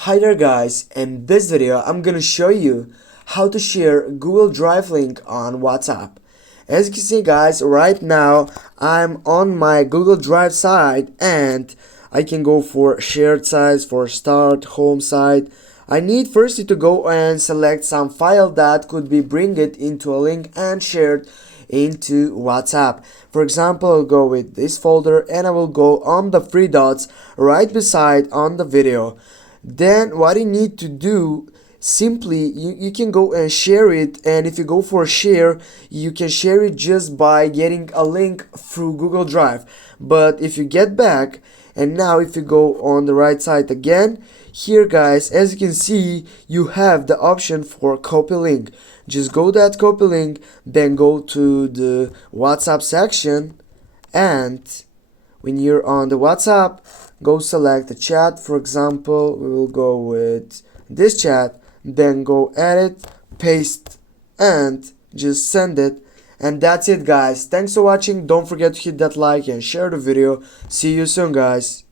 Hi there guys, in this video I'm gonna show you how to share Google Drive link on WhatsApp. As you can see guys, right now I'm on my Google Drive site and I can go for shared sites, for start, home site. I need firstly to go and select some file that could be bring it into a link and shared into WhatsApp. For example, I'll go with this folder and I will go on the three dots right beside on the video. Then what you need to do, simply you can go and share it, and if you go for share you can share it just by getting a link through Google Drive. But if you get back and now if you go on the right side again, here guys, as you can see, you have the option for copy link. Just go that copy link, then go to the WhatsApp section, and when you're on the WhatsApp, go select the chat. For example, we will go with this chat, then go edit, paste, and just send it. And that's it guys. Thanks for watching. Don't forget to hit that like and share the video. See you soon guys.